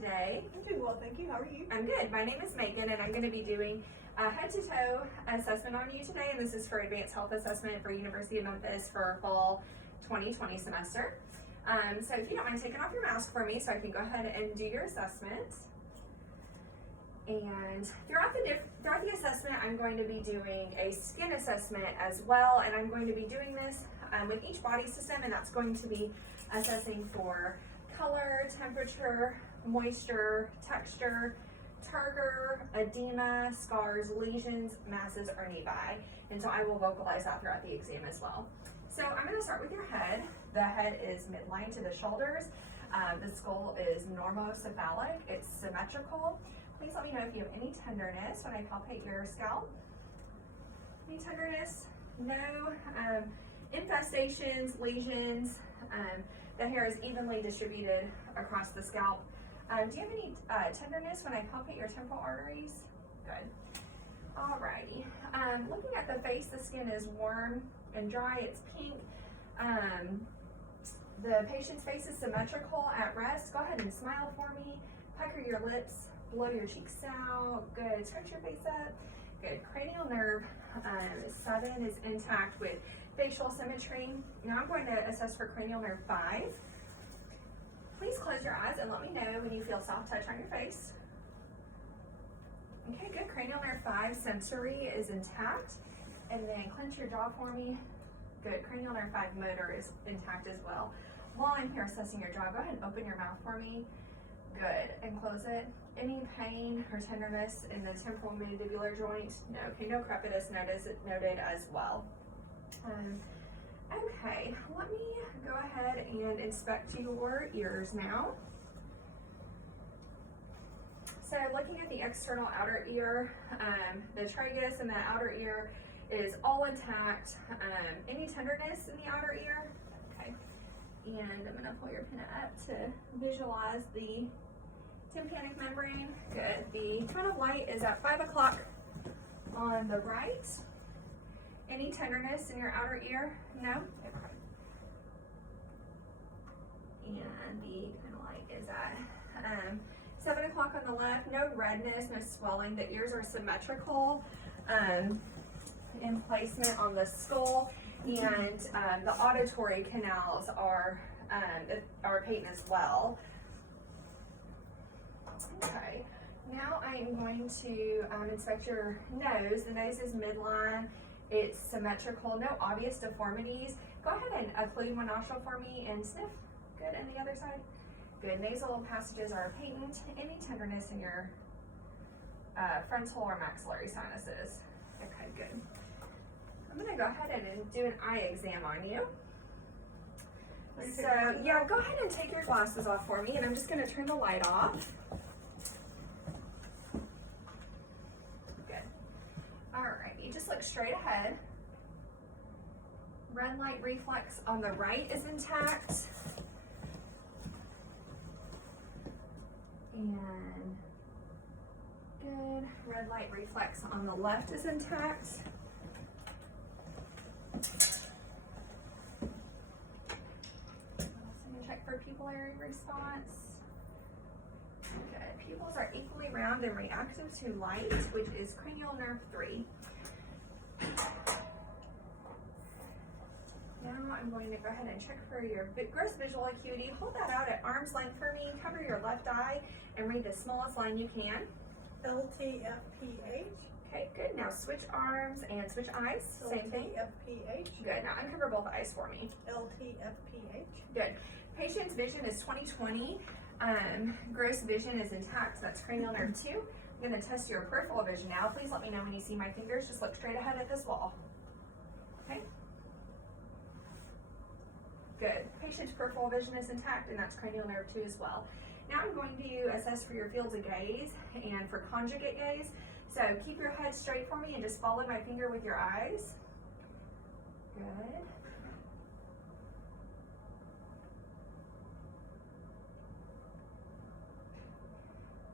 today? I'm doing well, thank you. How are you? I'm good. My name is Megan, and I'm going to be doing a head-to-toe assessment on you today, and this is for Advanced Health Assessment for University of Memphis for fall 2020 semester. So if you don't mind taking off your mask for me so I can go ahead and do your assessment. And throughout the assessment, I'm going to be doing a skin assessment as well, and I'm going to be doing this with each body system, and that's going to be assessing for color, temperature, moisture, texture, turgor, edema, scars, lesions, masses, or nevi. And so I will vocalize that throughout the exam as well. So I'm going to start with your head. The head is midline to the shoulders. The skull is normocephalic. It's symmetrical. Please let me know if you have any tenderness when I palpate your scalp. Any tenderness? No. Infestations, lesions. The hair is evenly distributed across the scalp. Do you have any tenderness when I palpate your temporal arteries? Good. Alrighty. Looking at the face, the skin is warm and dry. It's pink. The patient's face is symmetrical at rest. Go ahead and smile for me. Pucker your lips. Blow your cheeks out. Good. Stretch your face up. Good. Cranial nerve 7 is intact with facial symmetry. Now I'm going to assess for cranial nerve 5. Please close your eyes and let me know when you feel soft touch on your face. Okay, good. Cranial nerve 5 sensory is intact. And then clench your jaw for me. Good. Cranial nerve 5 motor is intact as well. While I'm here assessing your jaw, go ahead and open your mouth for me. Good. And close it. Any pain or tenderness in the temporal mandibular joint? No. Okay, no crepitus noted as well. Okay, let me go ahead and inspect your ears now. So looking at the external outer ear, the tragus in the outer ear is all intact. Any tenderness in the outer ear? Okay, and I'm gonna pull your pin up to visualize the tympanic membrane. Good. The tone of light is at 5 o'clock on the right. Any tenderness in your outer ear? No? Okay. And the kind of light is at 7 o'clock on the left. No redness, no swelling. The ears are symmetrical in placement on the skull, and the auditory canals are patent as well. Okay. Now I am going to inspect your nose. The nose is midline. It's symmetrical, no obvious deformities. Go ahead and occlude one nostril for me and sniff. Good, and the other side. Good, nasal passages are patent. Any tenderness in your frontal or maxillary sinuses? Okay, good. I'm gonna go ahead and do an eye exam on you. So, yeah, go ahead and take your glasses off for me, and I'm just gonna turn the light off. Alrighty, just look straight ahead. Red light reflex on the right is intact. And good. Red light reflex on the left is intact. Also gonna check for pupillary response. Good. Pupils are equally round and reactive to light, which is cranial nerve 3. Now I'm going to go ahead and check for your gross visual acuity. Hold that out at arm's length for me. Cover your left eye and read the smallest line you can. LTFPH. Okay, good. Now switch arms and switch eyes. Same thing. LTFPH. Good. Now uncover both eyes for me. LTFPH. Good. Patient's vision is 20/20. Gross vision is intact. That's cranial nerve 2. I'm going to test your peripheral vision now. Please let me know when you see my fingers. Just look straight ahead at this wall. Okay? Good. Patient's peripheral vision is intact, and that's cranial nerve 2 as well. Now I'm going to assess for your fields of gaze and for conjugate gaze. So keep your head straight for me and just follow my finger with your eyes. Good.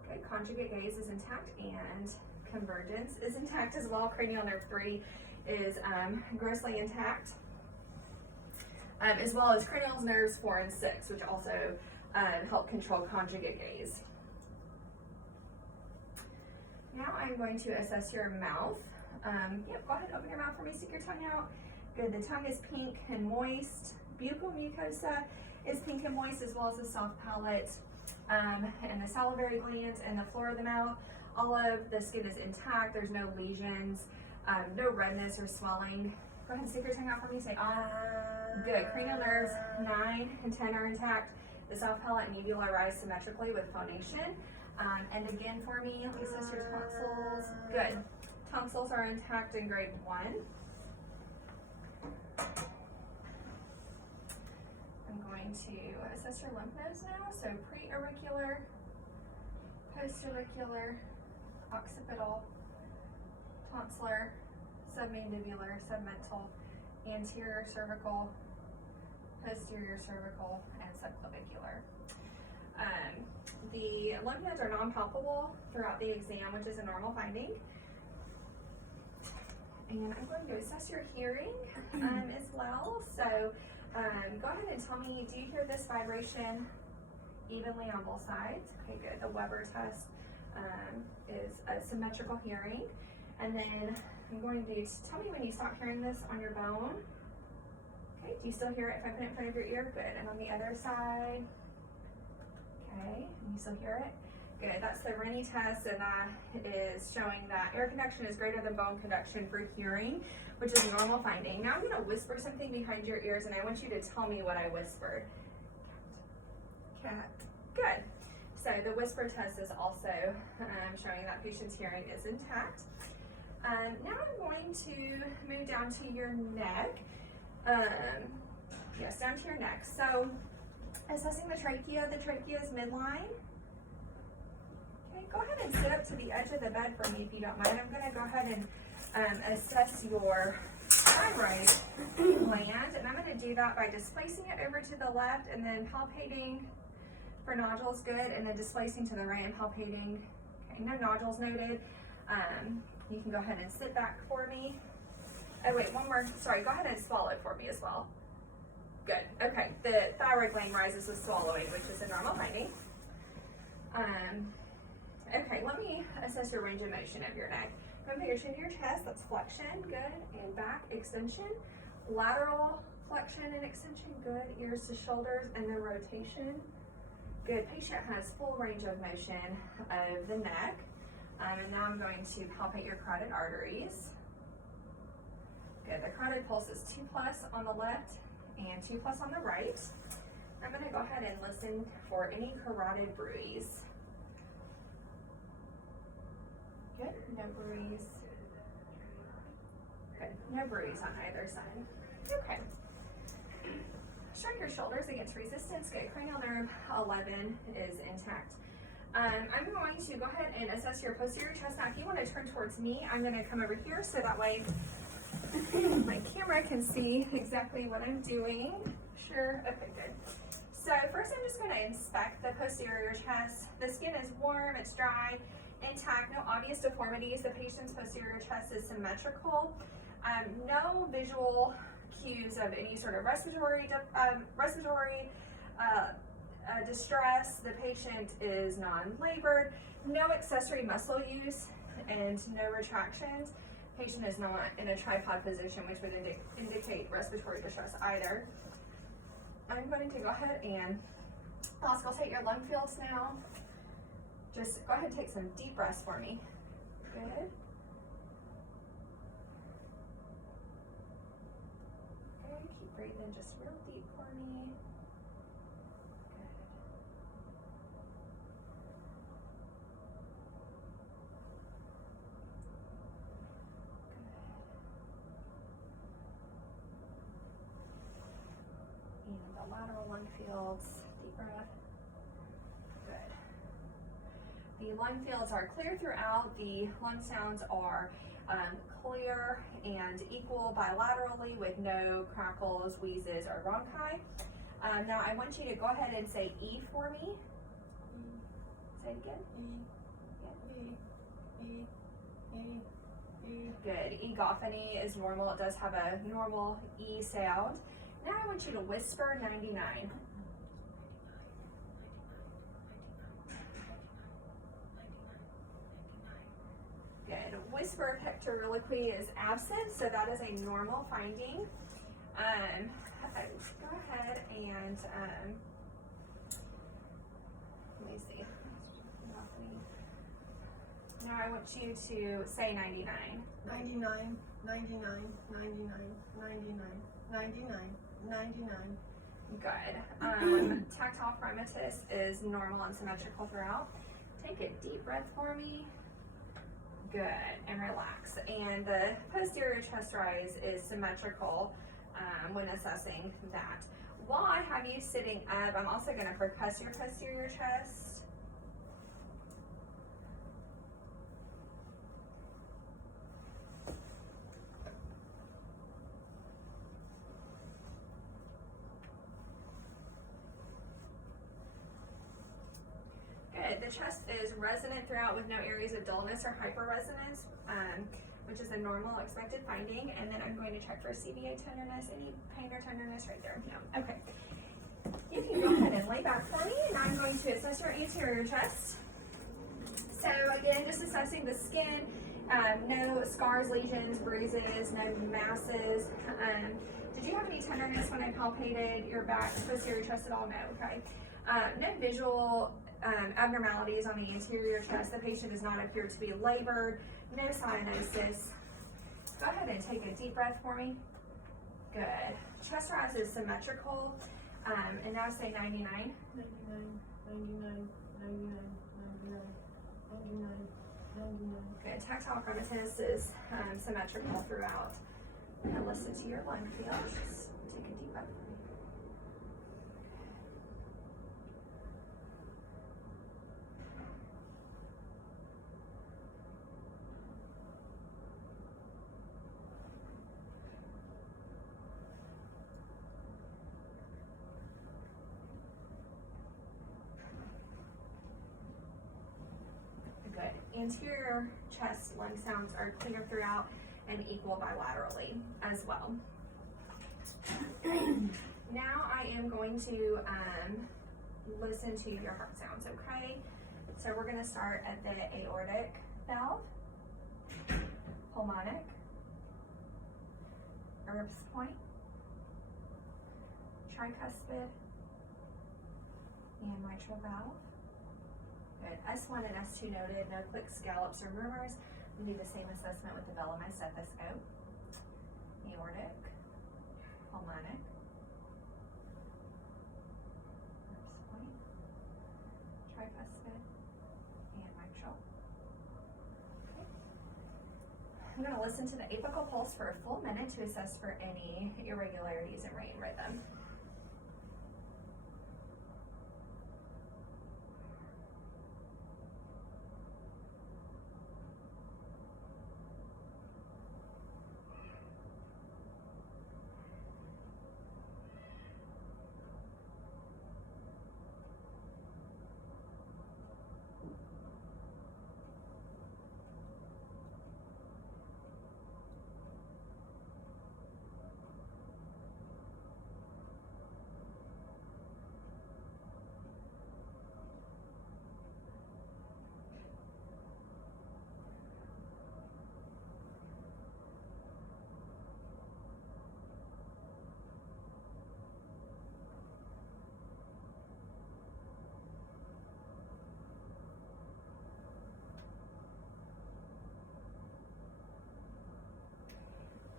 Okay, conjugate gaze is intact and convergence is intact as well. Cranial nerve 3 is grossly intact, as well as cranial nerves 4 and 6, which also help control conjugate gaze. Now I'm going to assess your mouth. Yep, go ahead, open your mouth for me, stick your tongue out. Good, the tongue is pink and moist. Buccal mucosa is pink and moist, as well as the soft palate and the salivary glands and the floor of the mouth. All of the skin is intact, there's no lesions, no redness or swelling. Go ahead and stick your tongue out for me, say ah. Good, cranial nerves 9 and 10 are intact. The soft palate and uvula rise symmetrically with phonation. And again for me, assess your tonsils. Good. Tonsils are intact in grade 1. I'm going to assess your lymph nodes now. So pre-auricular, post-auricular, occipital, tonsillar, submandibular, submental, anterior cervical, posterior cervical, and subclavicular. The lymph nodes are non-palpable throughout the exam, which is a normal finding. And I'm going to assess your hearing as well. So go ahead and tell me, do you hear this vibration evenly on both sides? Okay, good. The Weber test is a symmetrical hearing. And then I'm going to tell me when you stop hearing this on your bone. Okay, do you still hear it if I put it in front of your ear? Good. And on the other side. Okay, and you still hear it? Good, that's the Rennie test, and that is showing that air conduction is greater than bone conduction for hearing, which is a normal finding. Now I'm going to whisper something behind your ears, and I want you to tell me what I whispered. Cat. Good. So the whisper test is also showing that patient's hearing is intact. Now I'm going to move down to your neck. Yes, down to your neck. So assessing the trachea is midline. Okay, go ahead and sit up to the edge of the bed for me if you don't mind. I'm going to go ahead and assess your thyroid gland, and I'm going to do that by displacing it over to the left and then palpating for nodules, good, and then displacing to the right and palpating. Okay, no nodules noted. You can go ahead and sit back for me. Oh wait, one more, sorry, go ahead and swallow it for me as well. Good, okay, the thyroid gland rises with swallowing, which is a normal finding. Okay, let me assess your range of motion of your neck. I'm going to put your chin to your chest, that's flexion, good, and back extension. Lateral flexion and extension, good, ears to shoulders, and then rotation. Good, patient has full range of motion of the neck. And now I'm going to palpate your carotid arteries. Good, the carotid pulse is 2+ on the left and 2+ on the right. I'm going to go ahead and listen for any carotid bruise. Good, no bruise. Good, no bruise on either side. Okay. Shrug your shoulders against resistance. Good, cranial nerve 11 is intact. I'm going to go ahead and assess your posterior chest. Now, if you want to turn towards me, I'm going to come over here so that way my camera can see exactly what I'm doing. Sure, okay, good. So first I'm just going to inspect the posterior chest. The skin is warm, it's dry, intact, no obvious deformities. The patient's posterior chest is symmetrical. No visual cues of any sort of respiratory distress. The patient is non-labored, no accessory muscle use, and no retractions. Patient is not in a tripod position, which would indicate respiratory distress either. I'm going to go ahead and auscultate your lung fields now. Just go ahead and take some deep breaths for me. Good. Okay, keep breathing just real deep for me. And the lateral lung fields, deep breath. Good. The lung fields are clear throughout. The lung sounds are clear and equal bilaterally with no crackles, wheezes, or bronchi. Now I want you to go ahead and say E for me. Say it again. Good. Egophony is normal. It does have a normal E sound. Now I want you to whisper 99. whisper of pectoriliqui is absent, so that is a normal finding. Go ahead and let me see. Now I want you to say 99. 99, 99, 99, 99, 99, 99. Good. Tactile chromatis is normal and symmetrical throughout. Take a deep breath for me. Good, and relax. And the posterior chest rise is symmetrical when assessing that. While I have you sitting up, I'm also going to percuss your posterior chest. Good. The chest is resonant throughout with no areas of dullness or hyperresonance, which is a normal expected finding. And then I'm going to check for CVA tenderness. Any pain or tenderness right there? No. Okay. You can go ahead and lay back for me, and I'm going to assess your anterior chest. So again, just assessing the skin. No scars, lesions, bruises, no masses. Did you have any tenderness when I palpated your back, posterior chest at all? No. Okay. No visual abnormalities on the anterior chest. The patient does not appear to be labored. No cyanosis. Go ahead and take a deep breath for me. Good. Chest rise is symmetrical. And now say 99. 99, 99, 99, 99, 99, 99. Good. Tactile chromatis is symmetrical throughout. Now listen to your lung feel. Just take a deep breath for me. Good. Anterior chest lung sounds are clear throughout and equal bilaterally as well. Now I am going to listen to your heart sounds, okay? So we're going to start at the aortic valve, pulmonic, Erb's point, tricuspid, and mitral valve. Good. S1 and S2 noted, no quick scallops or murmurs. We do the same assessment with the Bellamy's stethoscope. Aortic, pulmonic, Erb's point, tricuspid, and mitral. Okay. I'm going to listen to the apical pulse for a full minute to assess for any irregularities in rate and rhythm.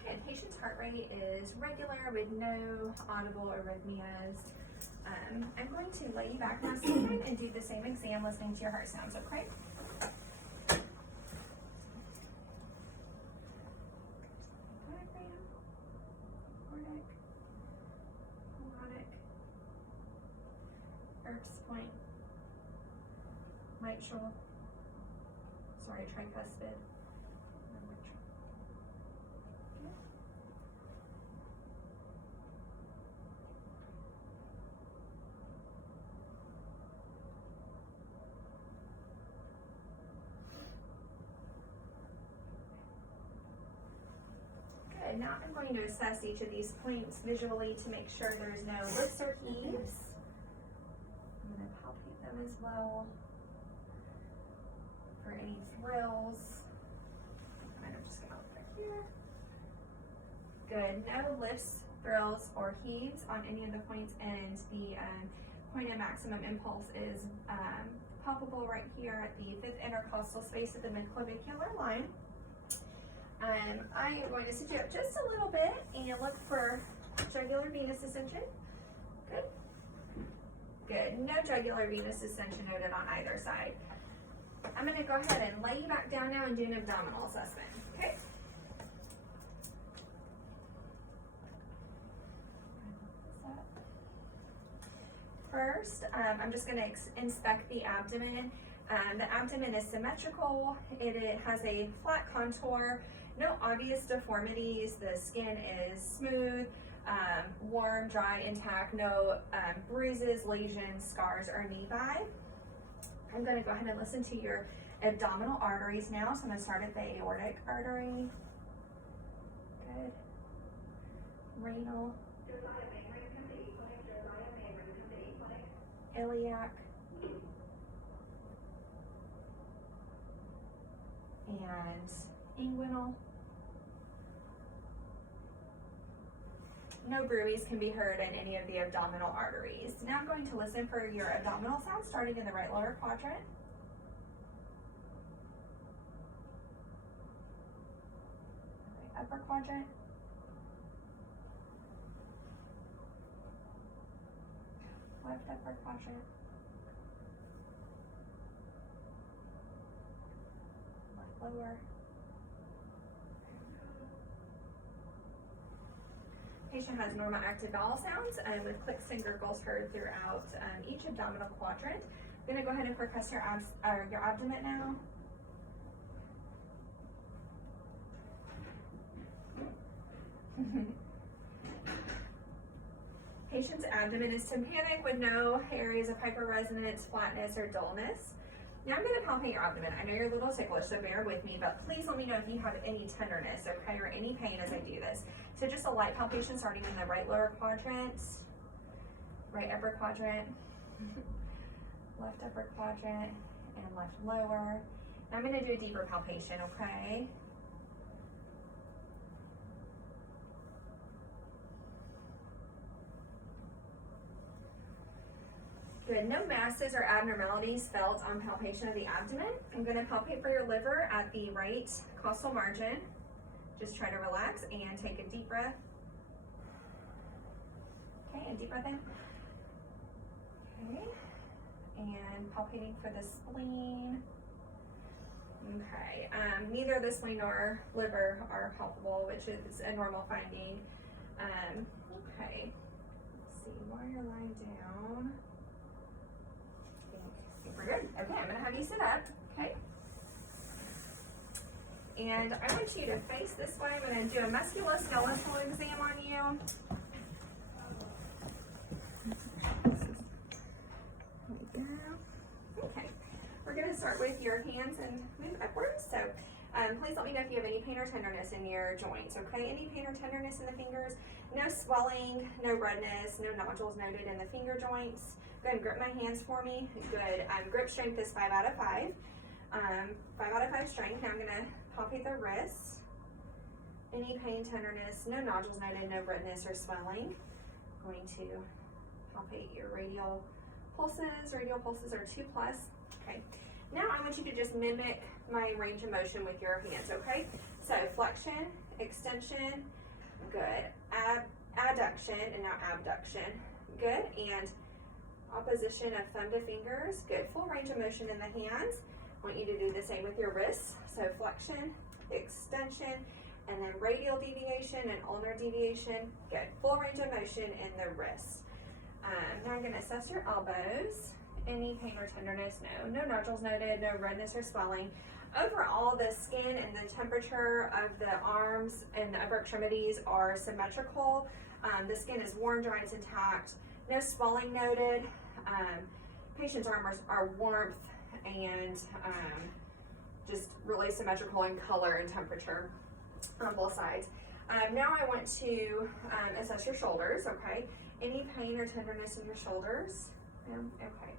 And patient's heart rate is regular with no audible arrhythmias. I'm going to lay you back now and do the same exam listening to your heart sounds, okay? Diaphragm, aortic, pulmonic, Erb's point, mitral, tricuspid. Good. Now I'm going to assess each of these points visually to make sure there's no lifts or heaves. I'm going to palpate them as well for any thrills. And I'm just gonna look back here. Good. No lifts, thrills, or heaves on any of the points, and the point of maximum impulse is palpable right here at the fifth intercostal space of the midclavicular line. I am going to sit you up just a little bit and look for jugular venous ascension. Good. Good. No jugular venous ascension noted on either side. I'm going to go ahead and lay you back down now and do an abdominal assessment. Okay. First, I'm just going to inspect the abdomen. The abdomen is symmetrical. It has a flat contour, no obvious deformities. The skin is smooth, warm, dry, intact, no bruises, lesions, scars, or nevi. I'm going to go ahead and listen to your abdominal arteries now. So I'm going to start at the aortic artery. Good. Renal. Iliac. And inguinal. No bruits can be heard in any of the abdominal arteries. Now I'm going to listen for your abdominal sound starting in the right lower quadrant. Right upper quadrant. Left upper quadrant. Left lower. Patient has normal active bowel sounds with clicks and gurgles heard throughout each abdominal quadrant. I'm going to go ahead and percuss your abdomen now. Patient's abdomen is tympanic with no areas of hyperresonance, flatness, or dullness. Now I'm going to palpate your abdomen. I know you're a little ticklish, so bear with me, but please let me know if you have any tenderness, okay, or any pain as I do this. So just a light palpation starting in the right lower quadrant, right upper quadrant, left upper quadrant, and left lower. Now I'm going to do a deeper palpation, okay? Good. No masses or abnormalities felt on palpation of the abdomen. I'm going to palpate for your liver at the right costal margin. Just try to relax and take a deep breath. Okay, and deep breath in. Okay, and palpating for the spleen. Okay, neither the spleen nor liver are palpable, which is a normal finding. Okay, let's see, while you're lying down. We're good. Okay, I'm going to have you sit up. Okay. And I want you to face this way. I'm going to do a musculoskeletal exam on you. There we go. Okay. We're going to start with your hands and move upwards. So please let me know if you have any pain or tenderness in your joints. Okay. Any pain or tenderness in the fingers? No swelling, no redness, no nodules noted in the finger joints. Go ahead and grip my hands for me. Good. Grip strength is 5 out of 5. 5 out of 5 strength. Now I'm going to palpate the wrists. Any pain, tenderness, no nodules noted, no redness or swelling. I'm going to palpate your radial pulses. Radial pulses are 2+. Okay. Now I want you to just mimic my range of motion with your hands, okay? So flexion, extension, good. Adduction, and now abduction. Good. And opposition of thumb to fingers. Good. Full range of motion in the hands. I want you to do the same with your wrists. So flexion, extension, and then radial deviation and ulnar deviation. Good. Full range of motion in the wrists. Now I'm going to assess your elbows. Any pain or tenderness? No. No nodules noted. No redness or swelling. Overall, the skin and the temperature of the arms and the upper extremities are symmetrical. The skin is warm, dry, and intact. No swelling noted. Patient's arms are warmth and just really symmetrical in color and temperature on both sides. Now I want to assess your shoulders, okay? Any pain or tenderness in your shoulders? Okay.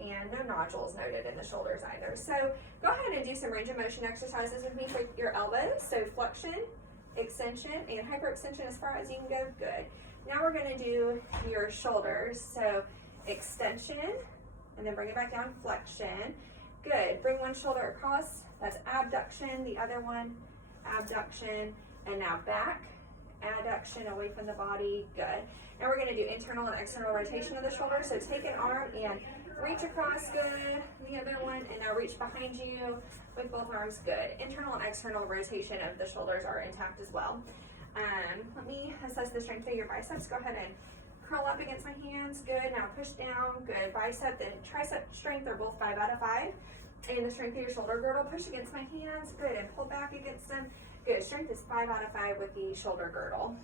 and no nodules noted in the shoulders either. So go ahead and do some range of motion exercises with me for your elbows. So flexion, extension, and hyperextension as far as you can go. Good. Now we're going to do your shoulders. So extension, and then bring it back down, flexion. Good. Bring one shoulder across. That's abduction. The other one, abduction. And now back, adduction away from the body. Good. Now we're going to do internal and external rotation of the shoulder. So take an arm and reach across. Good. The other one, and now reach behind you with both arms. Good. Internal and external rotation of the shoulders are intact as well. Let me assess the strength of your biceps. Go ahead and curl up against my hands. Good. Now push down. Good. Bicep and tricep strength are both 5 out of 5. And the strength of your shoulder girdle, push against my hands. Good. And pull back against them. Good. Strength is 5 out of 5 with the shoulder girdle.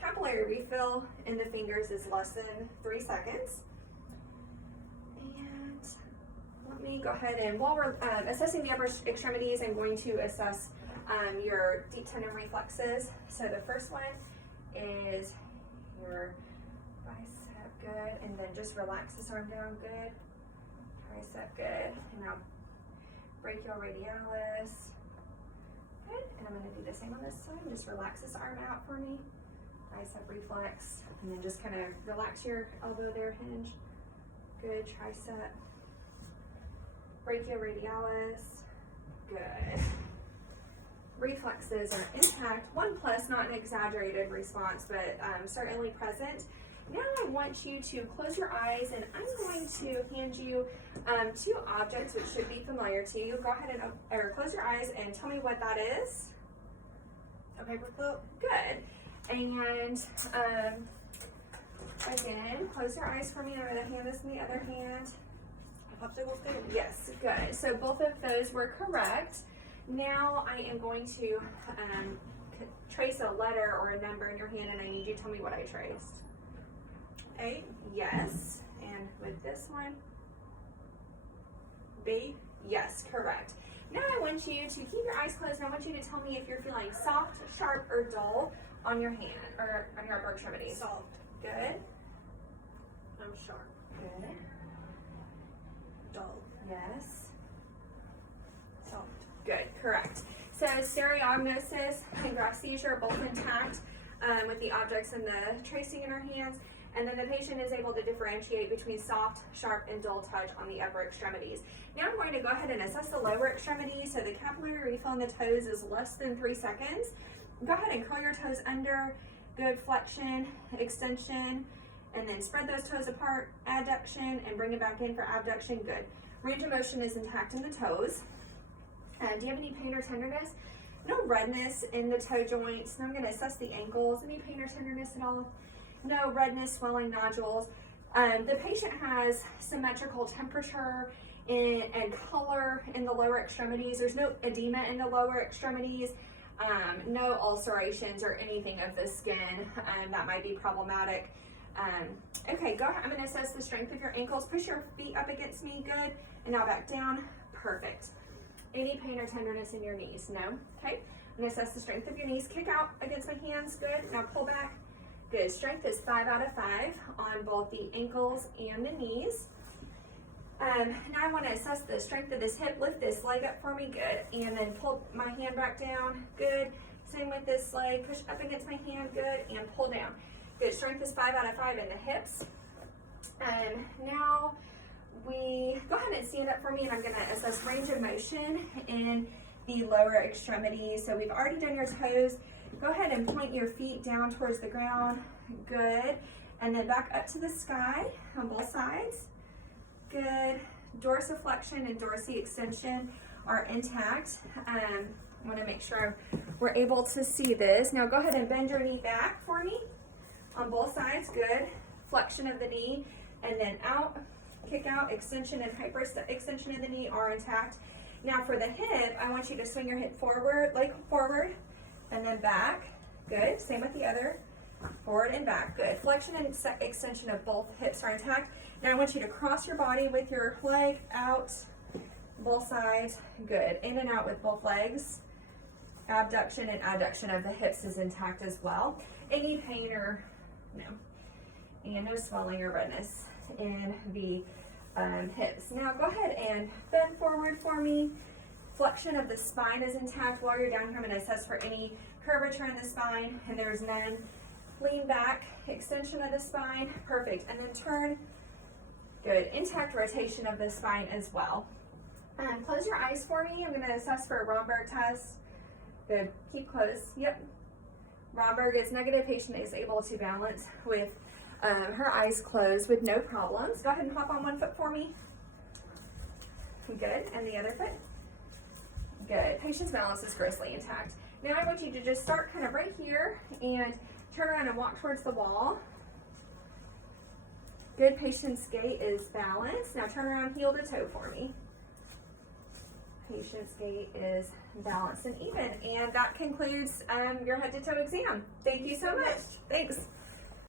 Capillary refill in the fingers is less than 3 seconds. And let me go ahead and while we're assessing the upper extremities, I'm going to assess your deep tendon reflexes. So the first one is your bicep. Good. And then just relax this arm down. Good. Tricep. Good. And now brachioradialis. Good. And I'm going to do the same on this side. Just relax this arm out for me. Bicep reflex. And then just kind of relax your elbow there, hinge. Good. Tricep. Brachioradialis. Good. Reflexes are intact. 1+, not an exaggerated response, but certainly present. Now I want you to close your eyes, and I'm going to hand you 2 objects which should be familiar to you. Go ahead and close your eyes and tell me what that is. A paperclip. Good. And again, close your eyes for me. I'm going to hand this in the other hand. A popsicle stick. Yes, good. So both of those were correct. Now I am going to trace a letter or a number in your hand, and I need you to tell me what I traced. 8. Yes. And with this one, B. yes, correct. Now I want you to keep your eyes closed, and I want you to tell me if you're feeling soft, sharp, or dull on your hand or on your upper extremities. Soft. Good. I'm sharp. Good. Dull. Yes. Soft. Good, correct. So stereognosis and graph seizure are both intact with the objects and the tracing in our hands. And then the patient is able to differentiate between soft, sharp, and dull touch on the upper extremities. Now I'm going to go ahead and assess the lower extremities. So the capillary refill on the toes is less than 3 seconds. Go ahead and curl your toes under. Good. Flexion, extension, and then spread those toes apart, adduction, and bring it back in for abduction. Good. Range of motion is intact in the toes. Do you have any pain or tenderness? No redness in the toe joints. Now I'm going to assess the ankles. Any pain or tenderness at all? No redness, swelling, nodules. The patient has symmetrical temperature and color in the lower extremities. There's no edema in the lower extremities. No ulcerations or anything of the skin that might be problematic. Okay, go ahead. I'm going to assess the strength of your ankles. Push your feet up against me. Good. And now back down. Perfect. Any pain or tenderness in your knees? No. Okay. I'm going to assess the strength of your knees. Kick out against my hands. Good. Now pull back. Good. Strength is 5 out of 5 on both the ankles and the knees. Now I want to assess the strength of this hip. Lift this leg up for me. Good. And then pull my hand back down. Good. Same with this leg. Push up against my hand. Good. And pull down. Good. Strength is 5 out of 5 in the hips. Now we go ahead and stand up for me, and I'm going to assess range of motion in the lower extremities. So we've already done your toes. Go ahead and point your feet down towards the ground. Good. And then back up to the sky on both sides. Good. Dorsiflexion and dorsiflexion are intact. I want to make sure we're able to see this. Now go ahead and bend your knee back for me on both sides. Good. Flexion of the knee and then out, kick out, extension and hyperextension of the knee are intact. Now for the hip, I want you to swing your hip forward, leg forward, and then back. Good. Same with the other. Forward and back. Good. Flexion and extension of both hips are intact. Now I want you to cross your body with your leg out, both sides. Good. In and out with both legs. Abduction and adduction of the hips is intact as well. Any pain or no? And no swelling or redness in the hips. Now go ahead and bend forward for me. Flexion of the spine is intact. While you're down here, I'm going to assess for any curvature in the spine, and there's none. Lean back, extension of the spine, perfect. And then turn, good. Intact rotation of the spine as well. Close your eyes for me. I'm going to assess for a Romberg test. Good, keep closed, yep. Romberg is negative. Patient is able to balance with her eyes closed with no problems. Go ahead and hop on one foot for me. Good, and the other foot. Good, patient's balance is grossly intact. Now I want you to just start kind of right here and turn around and walk towards the wall. Good, patient's gait is balanced. Now turn around heel to toe for me. Patient's gait is balanced and even. And that concludes your head to toe exam. Thank you so much. Thanks.